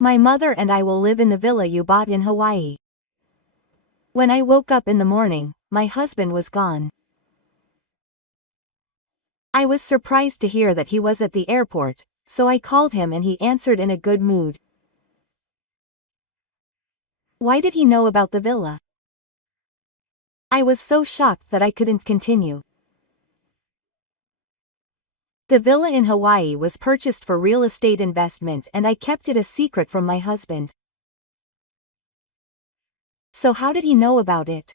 My mother and I will live in the villa you bought in Hawaii. When I woke up in the morning, my husband was gone. I was surprised to hear that he was at the airport, so I called him and he answered in a good mood. Why did he know about the villa? I was so shocked that I couldn't continue. The villa in Hawaii was purchased for real estate investment and I kept it a secret from my husband. So how did he know about it?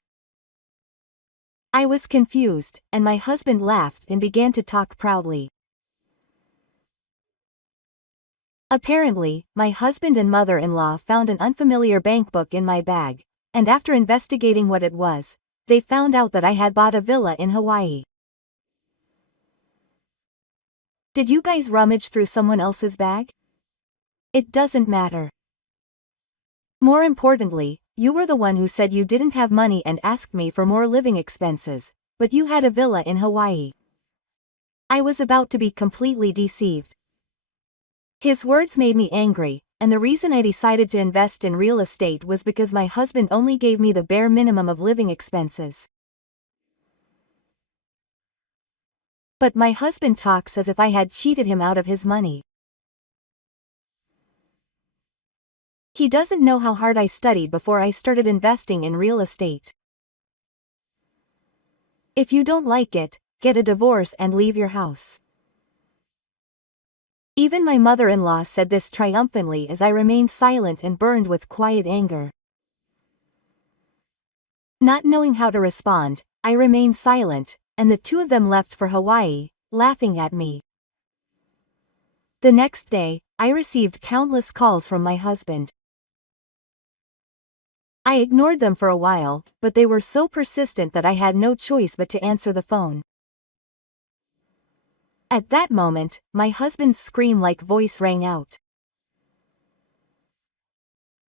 I was confused, and my husband laughed and began to talk proudly. Apparently, my husband and mother-in-law found an unfamiliar bank book in my bag, and after investigating what it was, they found out that I had bought a villa in Hawaii. Did you guys rummage through someone else's bag? It doesn't matter. More importantly, you were the one who said you didn't have money and asked me for more living expenses, but you had a villa in Hawaii. I was about to be completely deceived. His words made me angry, and the reason I decided to invest in real estate was because my husband only gave me the bare minimum of living expenses. But my husband talks as if I had cheated him out of his money. He doesn't know how hard I studied before I started investing in real estate. If you don't like it, get a divorce and leave your house. Even my mother-in-law said this triumphantly as I remained silent and burned with quiet anger. Not knowing how to respond, I remained silent, and the two of them left for Hawaii, laughing at me. The next day, I received countless calls from my husband. I ignored them for a while, but they were so persistent that I had no choice but to answer the phone. At that moment, my husband's scream-like voice rang out.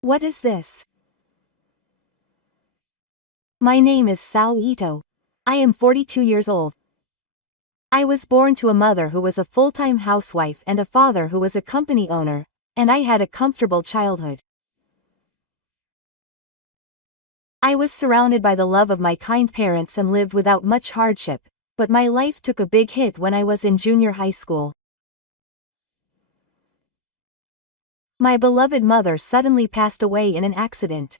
What is this? My name is Sao Ito. I am 42 years old. I was born to a mother who was a full-time housewife and a father who was a company owner, and I had a comfortable childhood. I was surrounded by the love of my kind parents and lived without much hardship, but my life took a big hit when I was in junior high school. My beloved mother suddenly passed away in an accident.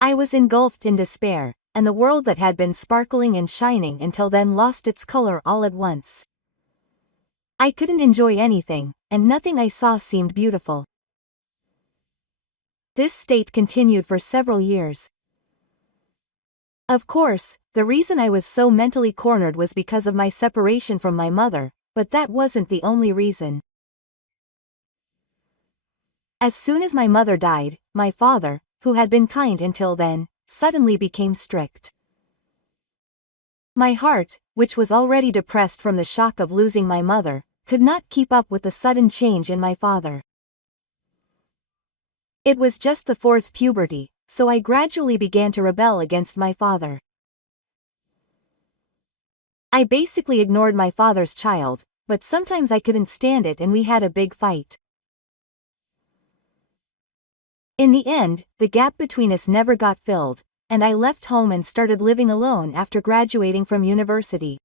I was engulfed in despair, and the world that had been sparkling and shining until then lost its color all at once. I couldn't enjoy anything, and nothing I saw seemed beautiful. This state continued for several years. Of course, the reason I was so mentally cornered was because of my separation from my mother, but that wasn't the only reason. As soon as my mother died, my father, who had been kind until then, suddenly became strict. My heart, which was already depressed from the shock of losing my mother, could not keep up with the sudden change in my father. It was just the fourth puberty, so I gradually began to rebel against my father. I basically ignored my father's child, but sometimes I couldn't stand it and we had a big fight. In the end, the gap between us never got filled, and I left home and started living alone after graduating from university.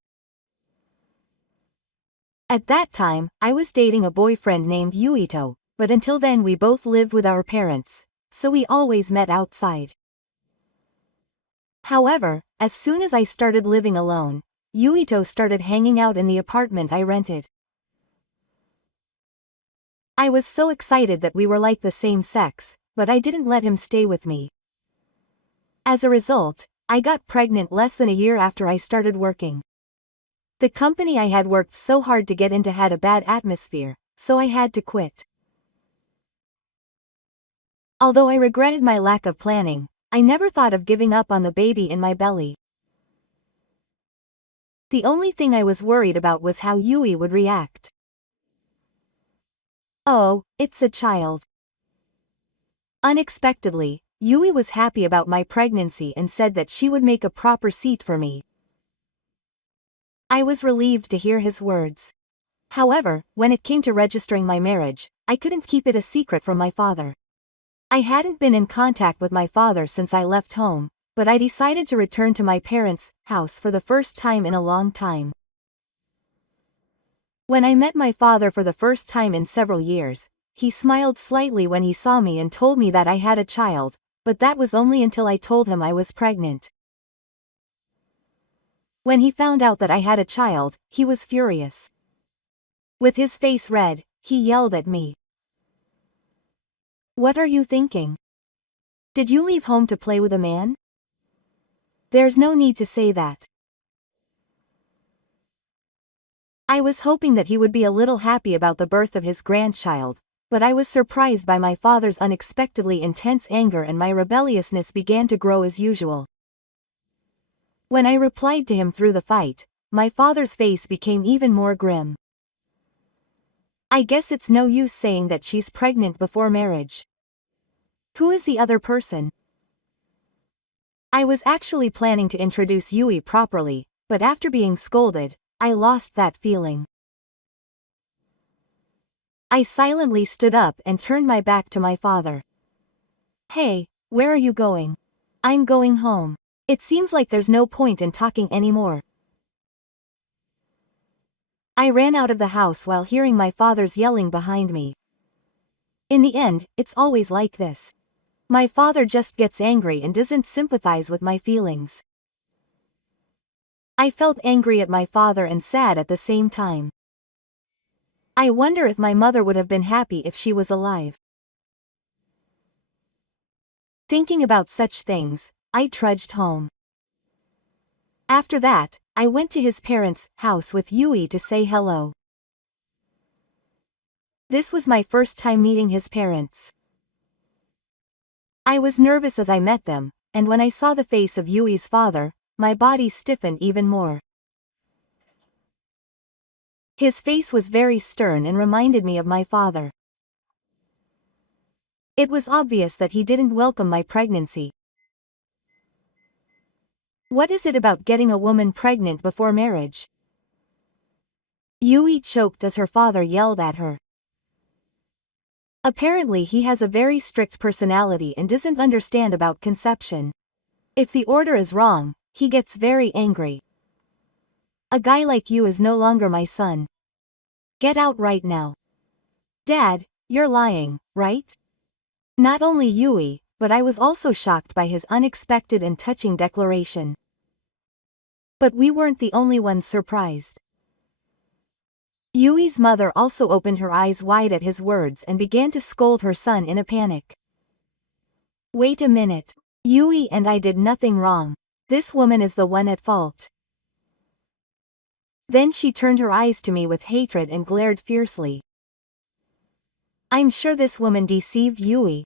At that time, I was dating a boyfriend named Yuito, but until then we both lived with our parents, so we always met outside. However, as soon as I started living alone, Yuito started hanging out in the apartment I rented. I was so excited that we were like the same sex, but I didn't let him stay with me. As a result, I got pregnant less than a year after I started working. The company I had worked so hard to get into had a bad atmosphere, so I had to quit. Although I regretted my lack of planning, I never thought of giving up on the baby in my belly. The only thing I was worried about was how Yui would react. Oh, it's a child. Unexpectedly, Yui was happy about my pregnancy and said that she would make a proper seat for me. I was relieved to hear his words. However, when it came to registering my marriage, I couldn't keep it a secret from my father. I hadn't been in contact with my father since I left home, but I decided to return to my parents' house for the first time in a long time. When I met my father for the first time in several years, he smiled slightly when he saw me and told me that I had a child, but that was only until I told him I was pregnant. When he found out that I had a child, he was furious. With his face red, he yelled at me. "What are you thinking? Did you leave home to play with a man? There's no need to say that." I was hoping that he would be a little happy about the birth of his grandchild, but I was surprised by my father's unexpectedly intense anger, and my rebelliousness began to grow as usual. When I replied to him through the fight, my father's face became even more grim. "I guess it's no use saying that she's pregnant before marriage. Who is the other person?" I was actually planning to introduce Yui properly, but after being scolded, I lost that feeling. I silently stood up and turned my back to my father. "Hey, where are you going?" "I'm going home. It seems like there's no point in talking anymore." I ran out of the house while hearing my father's yelling behind me. In the end, it's always like this. My father just gets angry and doesn't sympathize with my feelings. I felt angry at my father and sad at the same time. I wonder if my mother would have been happy if she was alive. Thinking about such things, I trudged home. After that, I went to his parents' house with Yui to say hello. This was my first time meeting his parents. I was nervous as I met them, and when I saw the face of Yui's father, my body stiffened even more. His face was very stern and reminded me of my father. It was obvious that he didn't welcome my pregnancy. What is it about getting a woman pregnant before marriage? Yui choked as her father yelled at her. Apparently he has a very strict personality and doesn't understand about conception. If the order is wrong, he gets very angry. "A guy like you is no longer my son. Get out right now." "Dad, you're lying, right?" Not only Yui, but I was also shocked by his unexpected and touching declaration. But we weren't the only ones surprised. Yui's mother also opened her eyes wide at his words and began to scold her son in a panic. "Wait a minute. Yui and I did nothing wrong. This woman is the one at fault." Then she turned her eyes to me with hatred and glared fiercely. "I'm sure this woman deceived Yui.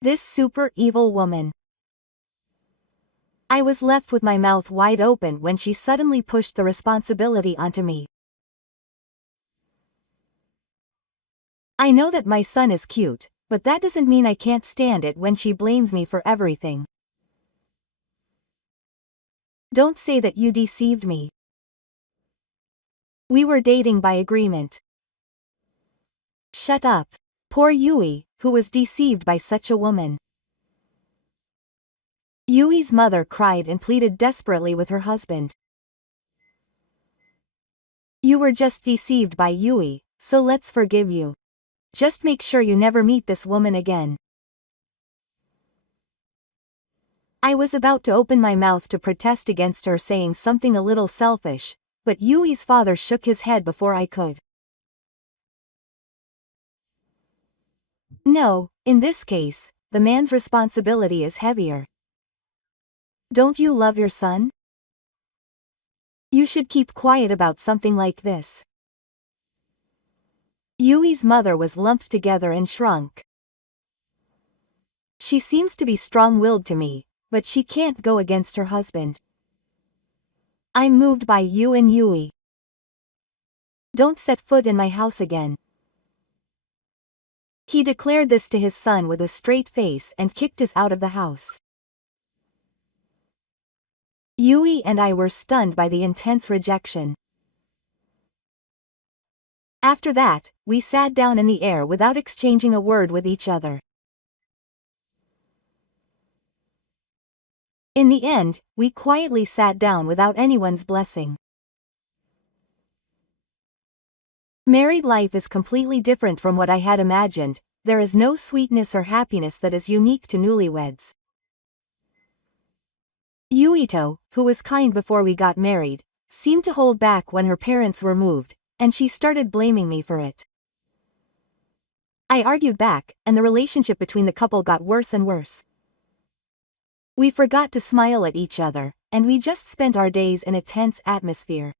This super evil woman." I was left with my mouth wide open when she suddenly pushed the responsibility onto me. "I know that my son is cute, but that doesn't mean I can't stand it when she blames me for everything. Don't say that you deceived me. We were dating by agreement." "Shut up." Poor Yui, who was deceived by such a woman. Yui's mother cried and pleaded desperately with her husband. "You were just deceived by Yui, so let's forgive you. Just make sure you never meet this woman again." I was about to open my mouth to protest against her saying something a little selfish, but Yui's father shook his head before I could. "No, in this case, the man's responsibility is heavier. Don't you love your son? You should keep quiet about something like this." Yui's mother was lumped together and shrunk. She seems to be strong-willed to me, but she can't go against her husband. I'm moved by you and Yui. Don't set foot in my house again. He declared this to his son with a straight face and kicked us out of the house. Yui and I were stunned by the intense rejection. After that, we sat down in the air without exchanging a word with each other. In the end, we quietly sat down without anyone's blessing. Married life is completely different from what I had imagined. There is no sweetness or happiness that is unique to newlyweds. Yuito, who was kind before we got married, seemed to hold back when her parents were moved, and she started blaming me for it. I argued back, and the relationship between the couple got worse and worse. We forgot to smile at each other, and we just spent our days in a tense atmosphere.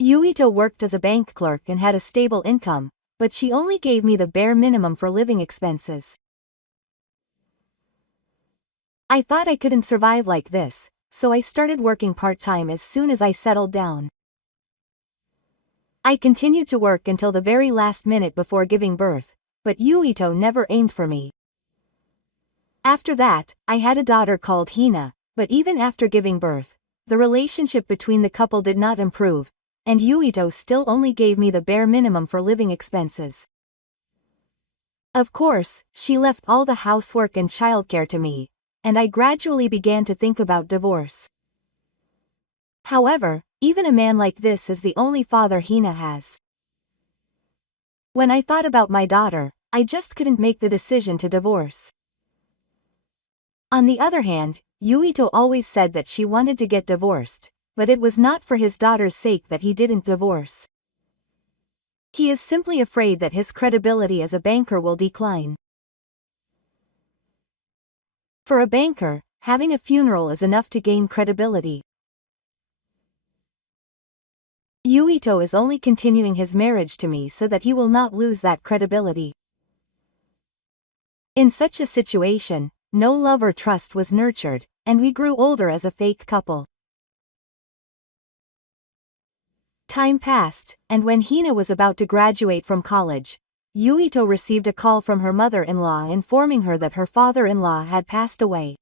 Yuito worked as a bank clerk and had a stable income, but she only gave me the bare minimum for living expenses. I thought I couldn't survive like this, so I started working part-time as soon as I settled down. I continued to work until the very last minute before giving birth, but Yuito never aimed for me. After that, I had a daughter called Hina, but even after giving birth, the relationship between the couple did not improve, and Yuito still only gave me the bare minimum for living expenses. Of course, she left all the housework and childcare to me, and I gradually began to think about divorce. However, even a man like this is the only father Hina has. When I thought about my daughter, I just couldn't make the decision to divorce. On the other hand, Yuito always said that she wanted to get divorced, but it was not for his daughter's sake that he didn't divorce. He is simply afraid that his credibility as a banker will decline. For a banker, having a funeral is enough to gain credibility. Yuito is only continuing his marriage to me so that he will not lose that credibility. In such a situation, no love or trust was nurtured, and we grew older as a fake couple. Time passed, and when Hina was about to graduate from college, Yuito received a call from her mother-in-law informing her that her father-in-law had passed away.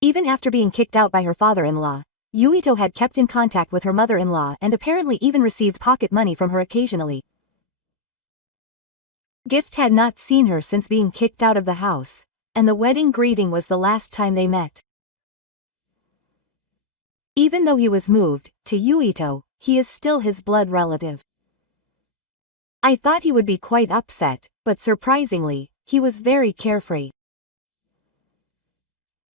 Even after being kicked out by her father-in-law, Yuito had kept in contact with her mother-in-law and apparently even received pocket money from her occasionally. Gift had not seen her since being kicked out of the house, and the wedding greeting was the last time they met. Even though he was moved, to Yuito, he is still his blood relative. I thought he would be quite upset, but surprisingly, he was very carefree.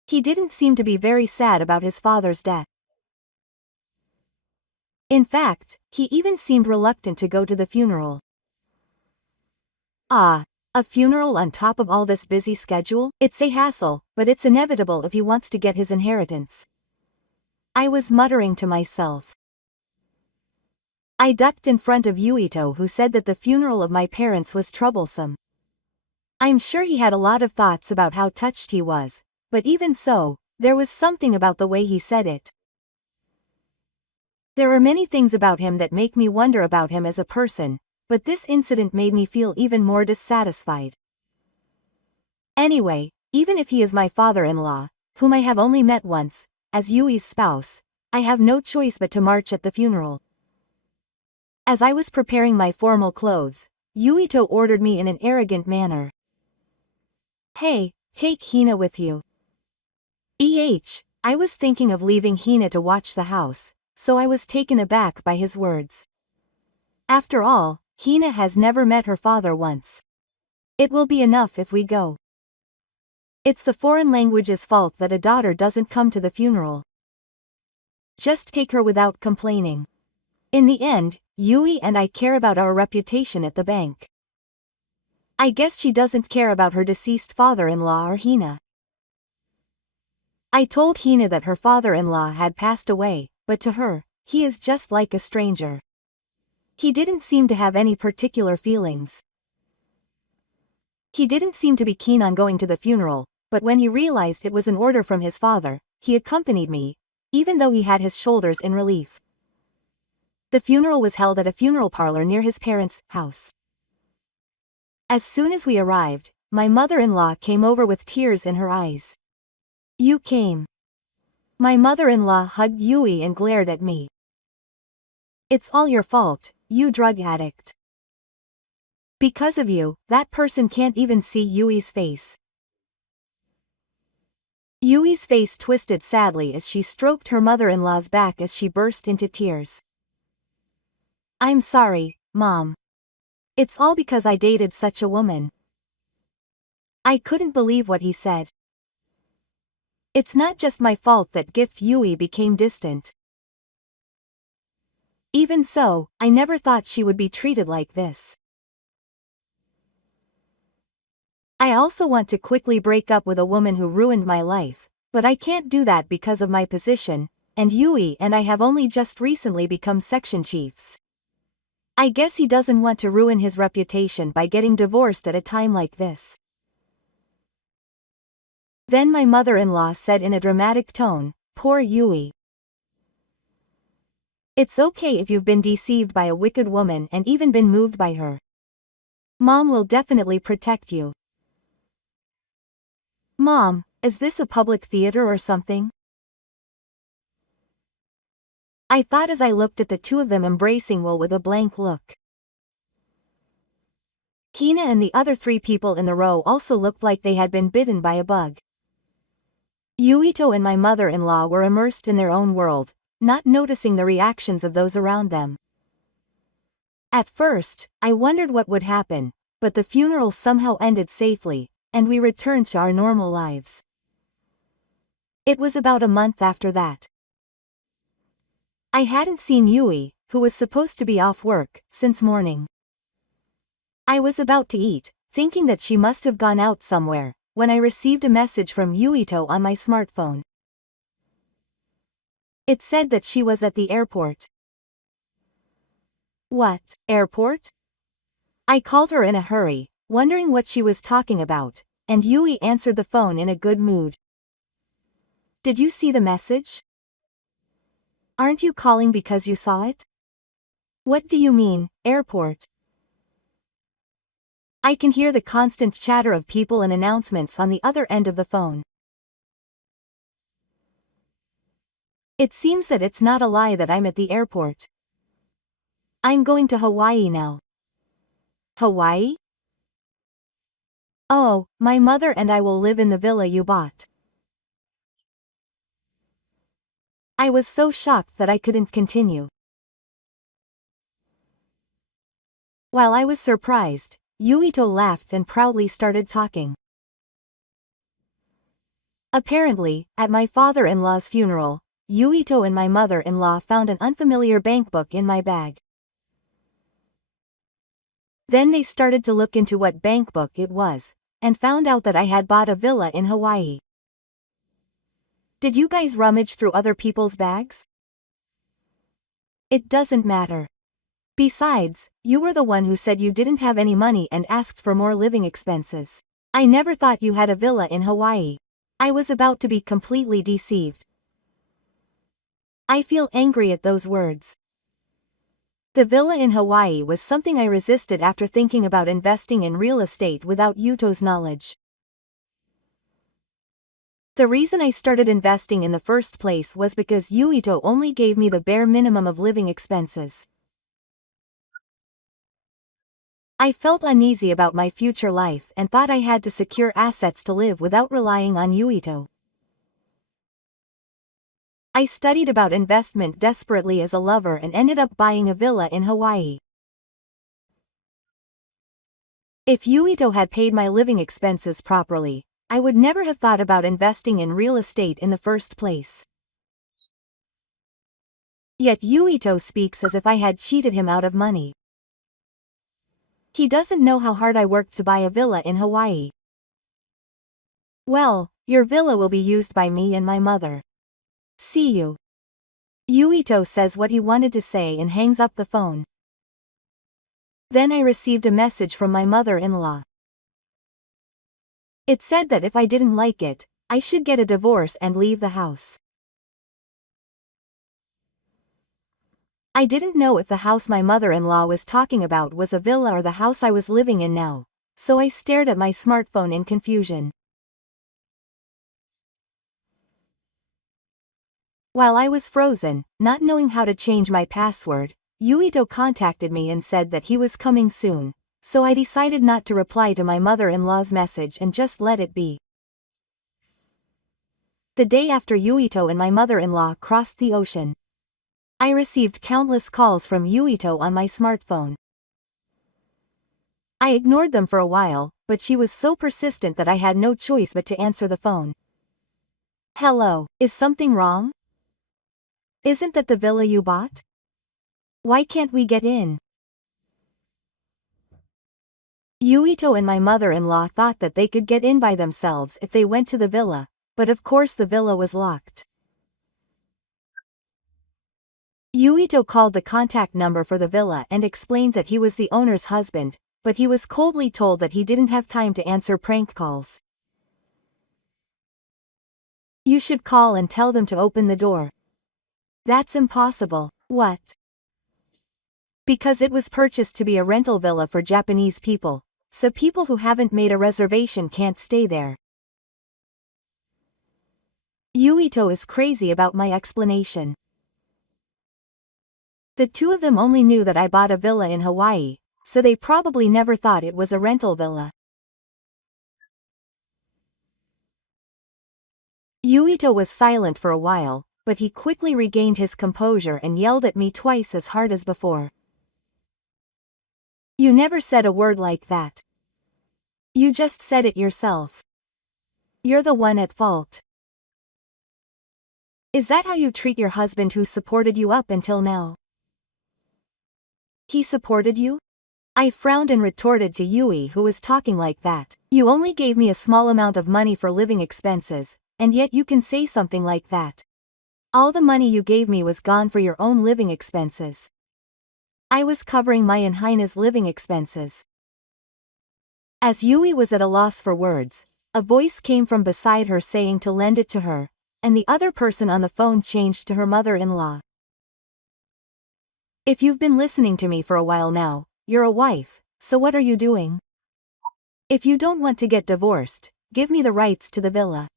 He didn't seem to be very sad about his father's death. In fact, he even seemed reluctant to go to the funeral. Ah, a funeral on top of all this busy schedule? It's a hassle, but it's inevitable if he wants to get his inheritance. I was muttering to myself. I ducked in front of Yuito, who said that the funeral of my parents was troublesome. I'm sure he had a lot of thoughts about how touched he was, but even so, there was something about the way he said it. There are many things about him that make me wonder about him as a person, but this incident made me feel even more dissatisfied. Anyway, even if he is my father-in-law, whom I have only met once, as Yui's spouse, I have no choice but to march at the funeral. As I was preparing my formal clothes, Yuito ordered me in an arrogant manner. Hey, take Hina with you. I was thinking of leaving Hina to watch the house, so I was taken aback by his words. After all, Hina has never met her father once. It will be enough if we go. It's the foreign language's fault that a daughter doesn't come to the funeral. Just take her without complaining. In the end, Yui and I care about our reputation at the bank. I guess she doesn't care about her deceased father-in-law or Hina. I told Hina that her father-in-law had passed away, but to her, he is just like a stranger. He didn't seem to have any particular feelings. He didn't seem to be keen on going to the funeral, but when he realized it was an order from his father, he accompanied me, even though he had his shoulders in relief. The funeral was held at a funeral parlor near his parents' house. As soon as we arrived, my mother-in-law came over with tears in her eyes. You came. My mother-in-law hugged Yui and glared at me. It's all your fault, you drug addict. Because of you, that person can't even see Yui's face. Yui's face twisted sadly as she stroked her mother-in-law's back as she burst into tears. I'm sorry, Mom. It's all because I dated such a woman. I couldn't believe what he said. It's not just my fault that Gift Yui became distant. Even so, I never thought she would be treated like this. I also want to quickly break up with a woman who ruined my life, but I can't do that because of my position, and Yui and I have only just recently become section chiefs. I guess he doesn't want to ruin his reputation by getting divorced at a time like this. Then my mother-in-law said in a dramatic tone, "Poor Yui. It's okay if you've been deceived by a wicked woman and even been moved by her. Mom will definitely protect you." Mom, is this a public theater or something? I thought as I looked at the two of them embracing Will with a blank look. Kina and the other 3 people in the row also looked like they had been bitten by a bug. Yuito and my mother-in-law were immersed in their own world, not noticing the reactions of those around them. At first, I wondered what would happen, but the funeral somehow ended safely, and we returned to our normal lives. It was about a month after that. I hadn't seen Yui, who was supposed to be off work, since morning. I was about to eat, thinking that she must have gone out somewhere, when I received a message from Yuito on my smartphone. It said that she was at the airport. What, airport? I called her in a hurry, wondering what she was talking about, and Yui answered the phone in a good mood. Did you see the message? Aren't you calling because you saw it? What do you mean, airport? I can hear the constant chatter of people and announcements on the other end of the phone. It seems that it's not a lie that I'm at the airport. I'm going to Hawaii now. Hawaii? Oh, my mother and I will live in the villa you bought. I was so shocked that I couldn't continue. While I was surprised, Yuito laughed and proudly started talking. Apparently, at my father-in-law's funeral, Yuito and my mother-in-law found an unfamiliar bank book in my bag. Then they started to look into what bank book it was, and found out that I had bought a villa in Hawaii. Did you guys rummage through other people's bags? It doesn't matter. Besides, you were the one who said you didn't have any money and asked for more living expenses. I never thought you had a villa in Hawaii. I was about to be completely deceived. I feel angry at those words. The villa in Hawaii was something I resisted after thinking about investing in real estate without Yuto's knowledge. The reason I started investing in the first place was because Yuito only gave me the bare minimum of living expenses. I felt uneasy about my future life and thought I had to secure assets to live without relying on Yuito. I studied about investment desperately as a lover and ended up buying a villa in Hawaii. If Yuito had paid my living expenses properly, I would never have thought about investing in real estate in the first place. Yet Yuito speaks as if I had cheated him out of money. He doesn't know how hard I worked to buy a villa in Hawaii. Well, your villa will be used by me and my mother. See you. Yuito says what he wanted to say and hangs up the phone. Then I received a message from my mother-in-law. It said that if I didn't like it, I should get a divorce and leave the house. I didn't know if the house my mother-in-law was talking about was a villa or the house I was living in now, so I stared at my smartphone in confusion. While I was frozen, not knowing how to change my password, Yuito contacted me and said that he was coming soon, so I decided not to reply to my mother-in-law's message and just let it be. The day after Yuito and my mother-in-law crossed the ocean, I received countless calls from Yuito on my smartphone. I ignored them for a while, but she was so persistent that I had no choice but to answer the phone. Hello, is something wrong? Isn't that the villa you bought? Why can't we get in? Yuito and my mother-in-law thought that they could get in by themselves if they went to the villa, but of course the villa was locked. Yuito called the contact number for the villa and explained that he was the owner's husband, but he was coldly told that he didn't have time to answer prank calls. You should call and tell them to open the door. That's impossible. What? Because it was purchased to be a rental villa for Japanese people, so people who haven't made a reservation can't stay there. Yuito is crazy about my explanation. The two of them only knew that I bought a villa in Hawaii, so they probably never thought it was a rental villa. Yuito was silent for a while, but he quickly regained his composure and yelled at me twice as hard as before. You never said a word like that. You just said it yourself. You're the one at fault. Is that how you treat your husband who supported you up until now? He supported you? I frowned and retorted to Yui, who was talking like that. You only gave me a small amount of money for living expenses, and yet you can say something like that. All the money you gave me was gone for your own living expenses. I was covering my and Hina's living expenses. As Yui was at a loss for words, a voice came from beside her saying to lend it to her, and the other person on the phone changed to her mother-in-law. If you've been listening to me for a while now, you're a wife, so what are you doing? If you don't want to get divorced, give me the rights to the villa.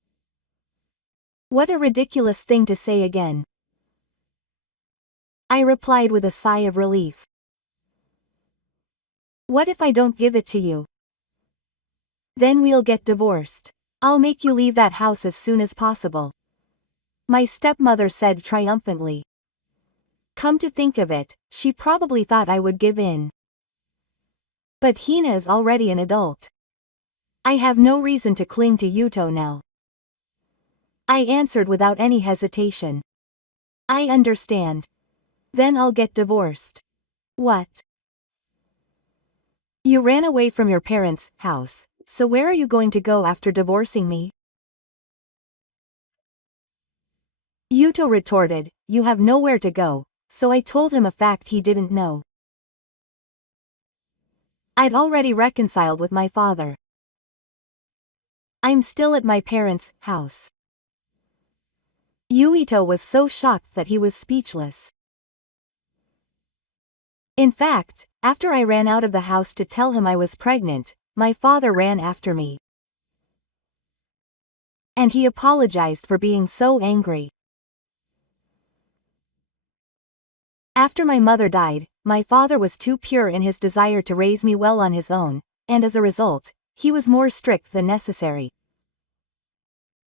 What a ridiculous thing to say again. I replied with a sigh of relief. What if I don't give it to you? Then we'll get divorced. I'll make you leave that house as soon as possible. My stepmother said triumphantly. Come to think of it, she probably thought I would give in. But Hina is already an adult. I have no reason to cling to Yuto now. I answered without any hesitation. I understand. Then I'll get divorced. What? You ran away from your parents' house, so where are you going to go after divorcing me? Yuto retorted, you have nowhere to go, so I told him a fact he didn't know. I'd already reconciled with my father. I'm still at my parents' house. Yuito was so shocked that he was speechless. In fact, after I ran out of the house to tell him I was pregnant, my father ran after me. And he apologized for being so angry. After my mother died, my father was too pure in his desire to raise me well on his own, and as a result, he was more strict than necessary.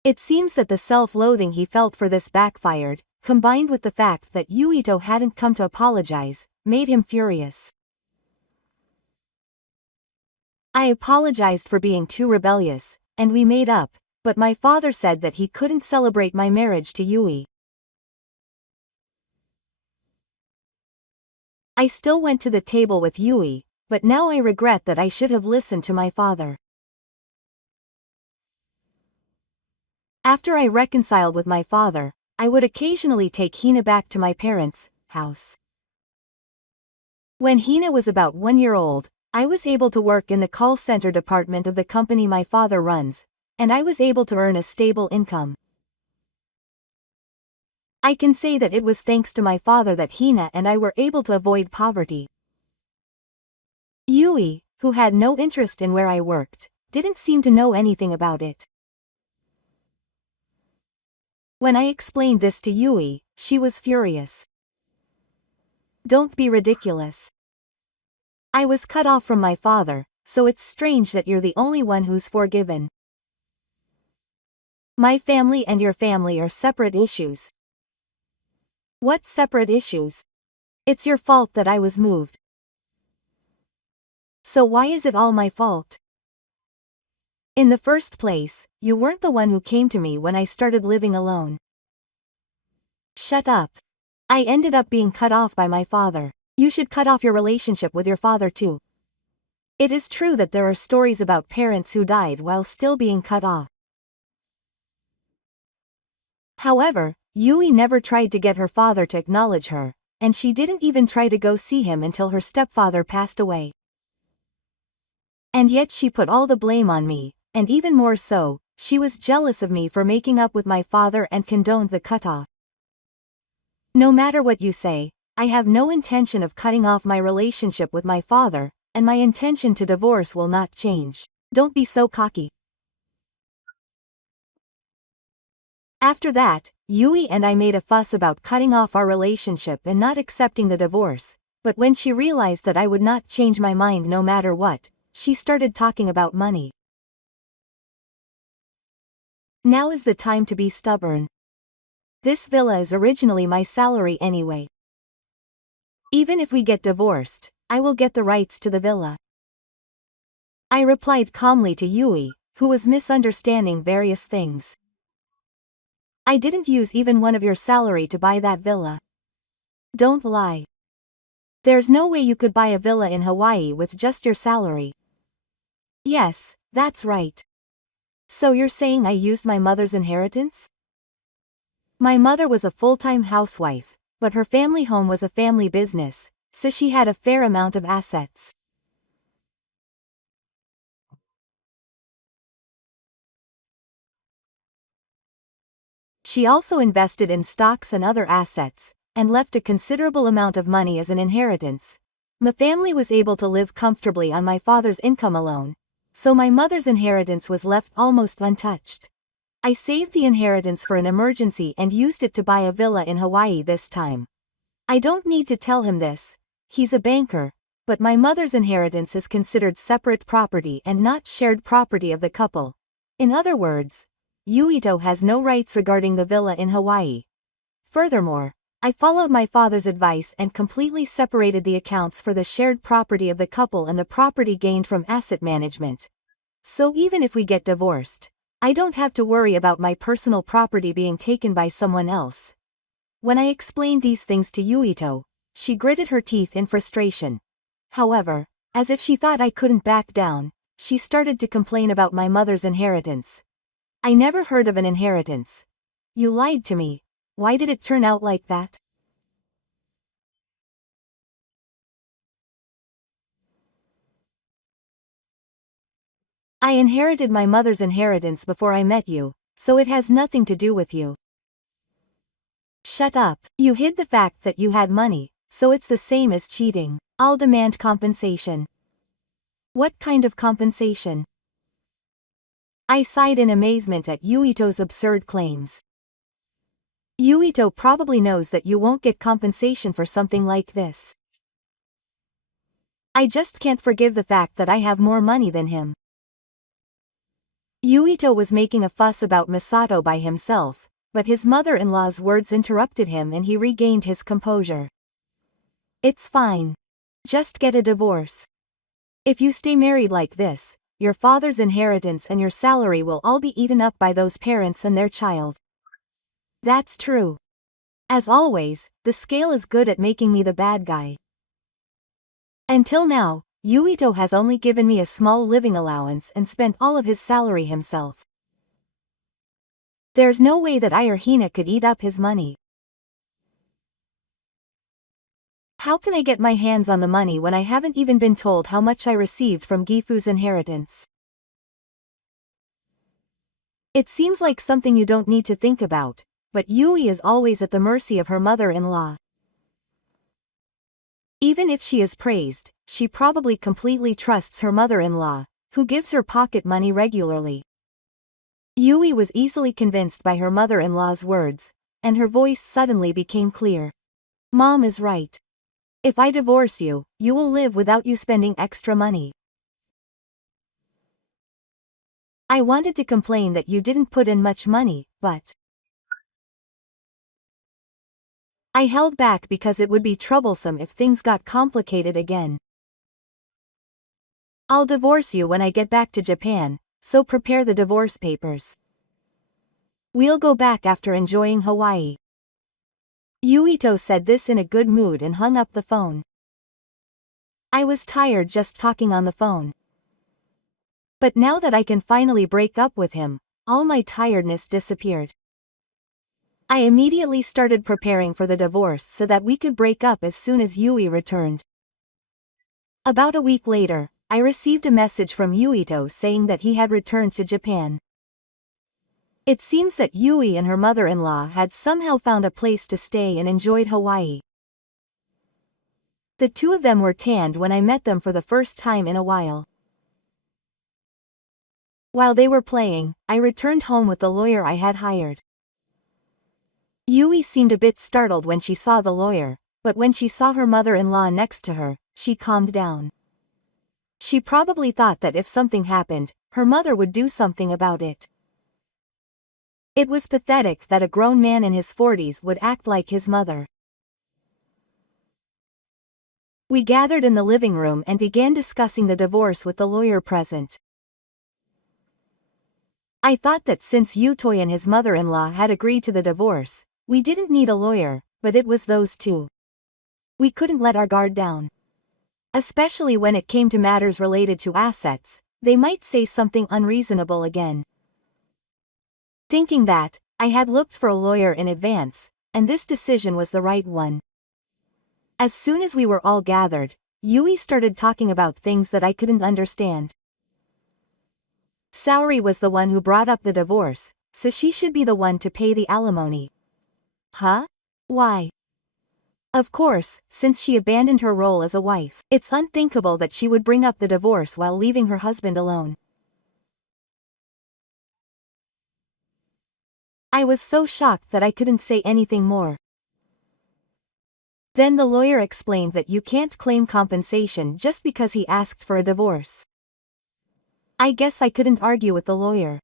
It seems that the self-loathing he felt for this backfired, combined with the fact that Yuito hadn't come to apologize, made him furious. I apologized for being too rebellious, and we made up, but my father said that he couldn't celebrate my marriage to Yui. I still went to the table with Yui, but now I regret that I should have listened to my father. After I reconciled with my father, I would occasionally take Hina back to my parents' house. When Hina was about 1 year old, I was able to work in the call center department of the company my father runs, and I was able to earn a stable income. I can say that it was thanks to my father that Hina and I were able to avoid poverty. Yui, who had no interest in where I worked, didn't seem to know anything about it. When I explained this to Yui, she was furious. Don't be ridiculous. I was cut off from my father, so it's strange that you're the only one who's forgiven. My family and your family are separate issues. What separate issues? It's your fault that I was moved. So why is it all my fault? In the first place, you weren't the one who came to me when I started living alone. Shut up. I ended up being cut off by my father. You should cut off your relationship with your father too. It is true that there are stories about parents who died while still being cut off. However, Yui never tried to get her father to acknowledge her, and she didn't even try to go see him until her stepfather passed away. And yet she put all the blame on me, and even more so, she was jealous of me for making up with my father and condoned the cutoff. No matter what you say, I have no intention of cutting off my relationship with my father, and my intention to divorce will not change. Don't be so cocky. After that, Yui and I made a fuss about cutting off our relationship and not accepting the divorce, but when she realized that I would not change my mind no matter what, she started talking about money. Now is the time to be stubborn. This villa is originally my salary anyway. Even if we get divorced, I will get the rights to the villa. I replied calmly to Yui, who was misunderstanding various things. I didn't use even one of your salary to buy that villa. Don't lie. There's no way you could buy a villa in Hawaii with just your salary. Yes, that's right. So you're saying I used my mother's inheritance? My mother was a full-time housewife, but her family home was a family business, so she had a fair amount of assets. She also invested in stocks and other assets, and left a considerable amount of money as an inheritance. My family was able to live comfortably on my father's income alone, so my mother's inheritance was left almost untouched. I saved the inheritance for an emergency and used it to buy a villa in Hawaii this time. I don't need to tell him this, he's a banker, but my mother's inheritance is considered separate property and not shared property of the couple. In other words, Yuito has no rights regarding the villa in Hawaii. Furthermore, I followed my father's advice and completely separated the accounts for the shared property of the couple and the property gained from asset management. So even if we get divorced, I don't have to worry about my personal property being taken by someone else. When I explained these things to Yuito, she gritted her teeth in frustration. However, as if she thought I couldn't back down, she started to complain about my mother's inheritance. I never heard of an inheritance. You lied to me. Why did it turn out like that? I inherited my mother's inheritance before I met you, so it has nothing to do with you. Shut up. You hid the fact that you had money, so it's the same as cheating. I'll demand compensation. What kind of compensation? I sighed in amazement at Yuito's absurd claims. Yuito probably knows that you won't get compensation for something like this. I just can't forgive the fact that I have more money than him. Yuito was making a fuss about Masato by himself, but his mother-in-law's words interrupted him and he regained his composure. It's fine. Just get a divorce. If you stay married like this, your father's inheritance and your salary will all be eaten up by those parents and their child. That's true. As always, the scale is good at making me the bad guy. Until now, Yuito has only given me a small living allowance and spent all of his salary himself. There's no way that I or Hina could eat up his money. How can I get my hands on the money when I haven't even been told how much I received from Gifu's inheritance? It seems like something you don't need to think about, but Yui is always at the mercy of her mother-in-law. Even if she is praised, she probably completely trusts her mother-in-law, who gives her pocket money regularly. Yui was easily convinced by her mother-in-law's words, and her voice suddenly became clear. Mom is right. If I divorce you, you will live without you spending extra money. I wanted to complain that you didn't put in much money, but I held back because it would be troublesome if things got complicated again. I'll divorce you when I get back to Japan, so prepare the divorce papers. We'll go back after enjoying Hawaii. Yuito said this in a good mood and hung up the phone. I was tired just talking on the phone. But now that I can finally break up with him, all my tiredness disappeared. I immediately started preparing for the divorce so that we could break up as soon as Yui returned. About a week later, I received a message from Yuito saying that he had returned to Japan. It seems that Yui and her mother-in-law had somehow found a place to stay and enjoyed Hawaii. The two of them were tanned when I met them for the first time in a while. While they were playing, I returned home with the lawyer I had hired. Yui seemed a bit startled when she saw the lawyer, but when she saw her mother-in-law next to her, she calmed down. She probably thought that if something happened, her mother would do something about it. It was pathetic that a grown man in his 40s would act like his mother. We gathered in the living room and began discussing the divorce with the lawyer present. I thought that since Yutoi and his mother-in-law had agreed to the divorce, we didn't need a lawyer, but it was those two. We couldn't let our guard down. Especially when it came to matters related to assets, they might say something unreasonable again. Thinking that, I had looked for a lawyer in advance, and this decision was the right one. As soon as we were all gathered, Yui started talking about things that I couldn't understand. Saori was the one who brought up the divorce, so she should be the one to pay the alimony. Huh? Why? Of course, since she abandoned her role as a wife, it's unthinkable that she would bring up the divorce while leaving her husband alone. I was so shocked that I couldn't say anything more. Then the lawyer explained that you can't claim compensation just because he asked for a divorce. I guess I couldn't argue with the lawyer.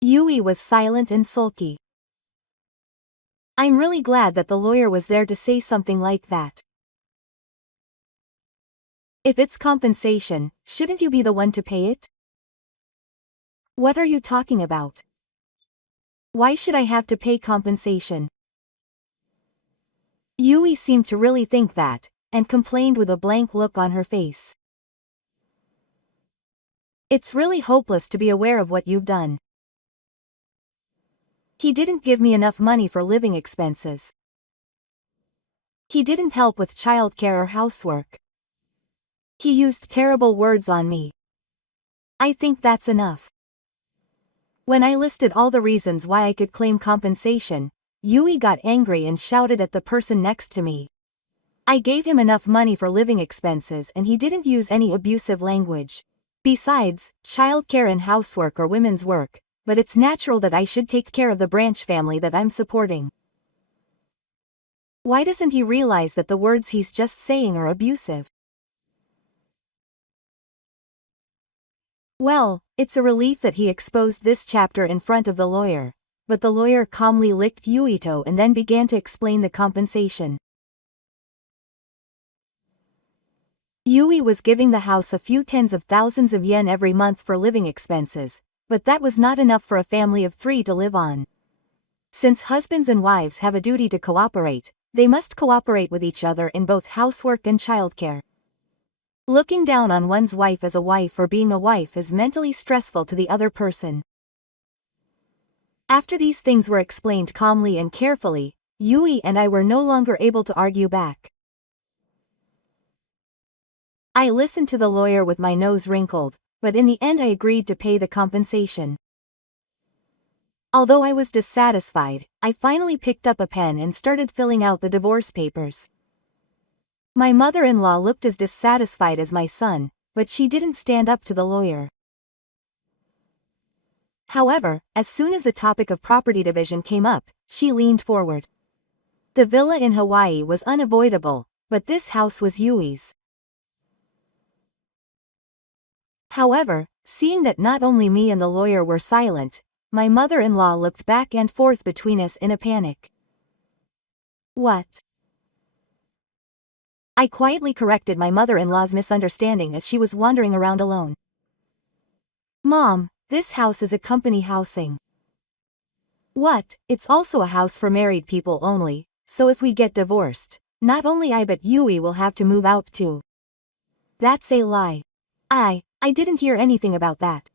Yui was silent and sulky. I'm really glad that the lawyer was there to say something like that. If it's compensation, shouldn't you be the one to pay it? What are you talking about? Why should I have to pay compensation? Yui seemed to really think that, and complained with a blank look on her face. It's really hopeless to be aware of what you've done. He didn't give me enough money for living expenses. He didn't help with childcare or housework. He used terrible words on me. I think that's enough. When I listed all the reasons why I could claim compensation, Yui got angry and shouted at the person next to me. I gave him enough money for living expenses and he didn't use any abusive language. Besides, childcare and housework are women's work, but it's natural that I should take care of the branch family that I'm supporting. Why doesn't he realize that the words he's just saying are abusive? Well, it's a relief that he exposed this chapter in front of the lawyer, but the lawyer calmly licked Yuito and then began to explain the compensation. Yui was giving the house a few tens of thousands of yen every month for living expenses, but that was not enough for a family of 3 to live on. Since husbands and wives have a duty to cooperate, they must cooperate with each other in both housework and childcare. Looking down on one's wife as a wife or being a wife is mentally stressful to the other person. After these things were explained calmly and carefully, Yui and I were no longer able to argue back. I listened to the lawyer with my nose wrinkled, but in the end I agreed to pay the compensation. Although I was dissatisfied, I finally picked up a pen and started filling out the divorce papers. My mother-in-law looked as dissatisfied as my son, but she didn't stand up to the lawyer. However, as soon as the topic of property division came up, she leaned forward. The villa in Hawaii was unavoidable, but this house was Yui's. However, seeing that not only me and the lawyer were silent, my mother-in-law looked back and forth between us in a panic. What? I quietly corrected my mother-in-law's misunderstanding as she was wandering around alone. Mom, this house is a company housing. What? It's also a house for married people only, so if we get divorced, not only I but Yui will have to move out too. That's a lie. I didn't hear anything about that.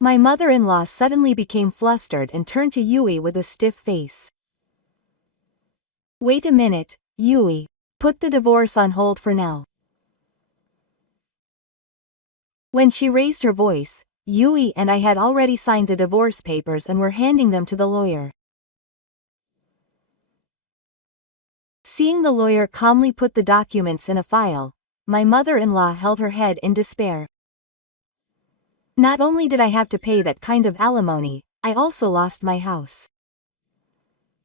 My mother-in-law suddenly became flustered and turned to Yui with a stiff face. Wait a minute, Yui. Put the divorce on hold for now. When she raised her voice, Yui and I had already signed the divorce papers and were handing them to the lawyer. Seeing the lawyer calmly put the documents in a file, my mother-in-law held her head in despair. Not only did I have to pay that kind of alimony, I also lost my house.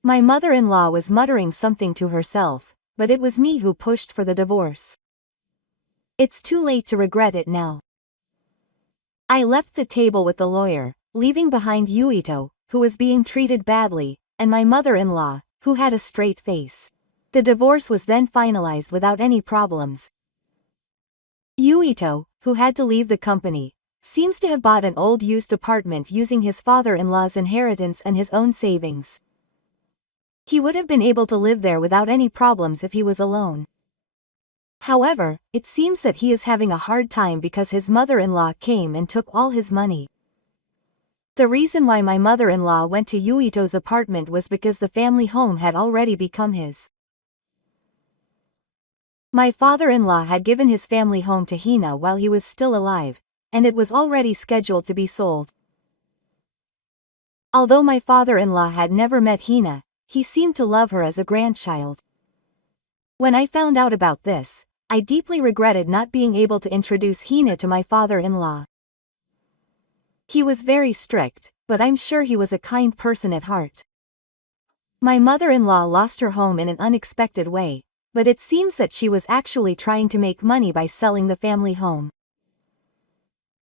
My mother-in-law was muttering something to herself, but it was me who pushed for the divorce. It's too late to regret it now. I left the table with the lawyer, leaving behind Yuito, who was being treated badly, and my mother-in-law, who had a straight face. The divorce was then finalized without any problems. Yuito, who had to leave the company, seems to have bought an old used apartment using his father-in-law's inheritance and his own savings. He would have been able to live there without any problems if he was alone. However, it seems that he is having a hard time because his mother-in-law came and took all his money. The reason why my mother-in-law went to Yuito's apartment was because the family home had already become his. My father-in-law had given his family home to Hina while he was still alive, and it was already scheduled to be sold. Although my father-in-law had never met Hina, he seemed to love her as a grandchild. When I found out about this, I deeply regretted not being able to introduce Hina to my father-in-law. He was very strict, but I'm sure he was a kind person at heart. My mother-in-law lost her home in an unexpected way, but it seems that she was actually trying to make money by selling the family home.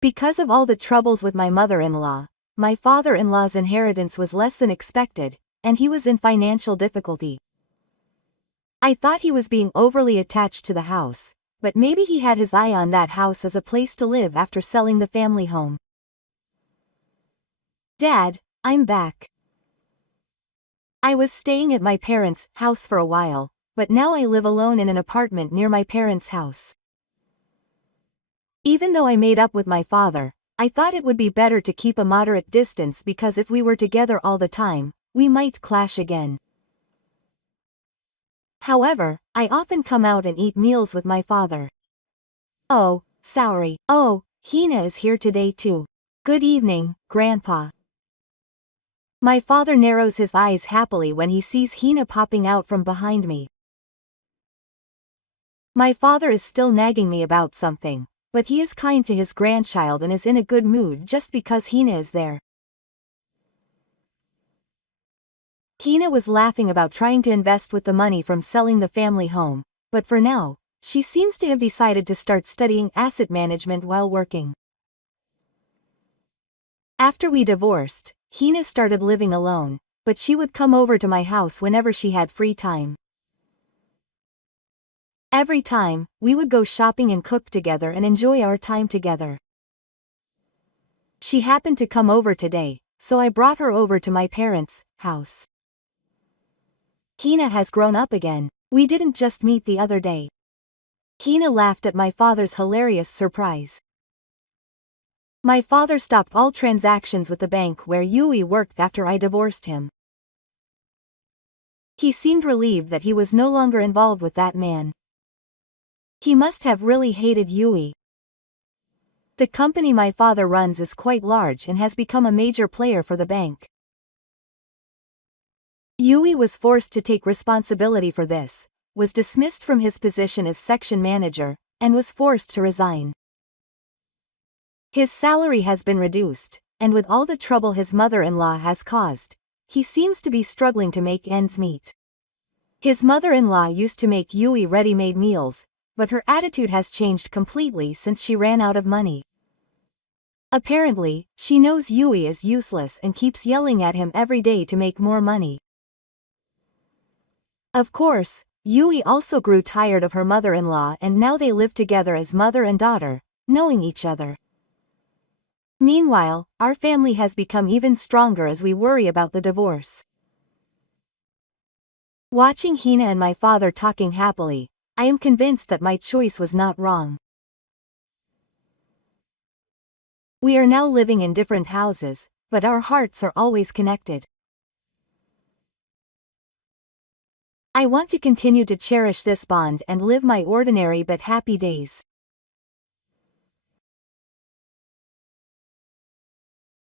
Because of all the troubles with my mother-in-law, my father-in-law's inheritance was less than expected, and he was in financial difficulty. I thought he was being overly attached to the house, but maybe he had his eye on that house as a place to live after selling the family home. Dad, I'm back. I was staying at my parents' house for a while, but now I live alone in an apartment near my parents' house. Even though I made up with my father, I thought it would be better to keep a moderate distance because if we were together all the time, we might clash again. However, I often come out and eat meals with my father. Oh, sorry. Oh, Hina is here today too. Good evening, Grandpa. My father narrows his eyes happily when he sees Hina popping out from behind me. My father is still nagging me about something, but he is kind to his grandchild and is in a good mood just because Hina is there. Hina was laughing about trying to invest with the money from selling the family home, but for now, she seems to have decided to start studying asset management while working. After we divorced, Hina started living alone, but she would come over to my house whenever she had free time. Every time, we would go shopping and cook together and enjoy our time together. She happened to come over today, so I brought her over to my parents' house. Hina has grown up again. We didn't just meet the other day. Hina laughed at my father's hilarious surprise. My father stopped all transactions with the bank where Yui worked after I divorced him. He seemed relieved that he was no longer involved with that man. He must have really hated Yui. The company my father runs is quite large and has become a major player for the bank. Yui was forced to take responsibility for this, was dismissed from his position as section manager, and was forced to resign. His salary has been reduced, and with all the trouble his mother-in-law has caused, he seems to be struggling to make ends meet. His mother-in-law used to make Yui ready-made meals, but her attitude has changed completely since she ran out of money. Apparently, she knows Yui is useless and keeps yelling at him every day to make more money. Of course, Yui also grew tired of her mother-in-law and now they live together as mother and daughter, knowing each other. Meanwhile, our family has become even stronger as we worry about the divorce. Watching Hina and my father talking happily, I am convinced that my choice was not wrong. We are now living in different houses, but our hearts are always connected. I want to continue to cherish this bond and live my ordinary but happy days.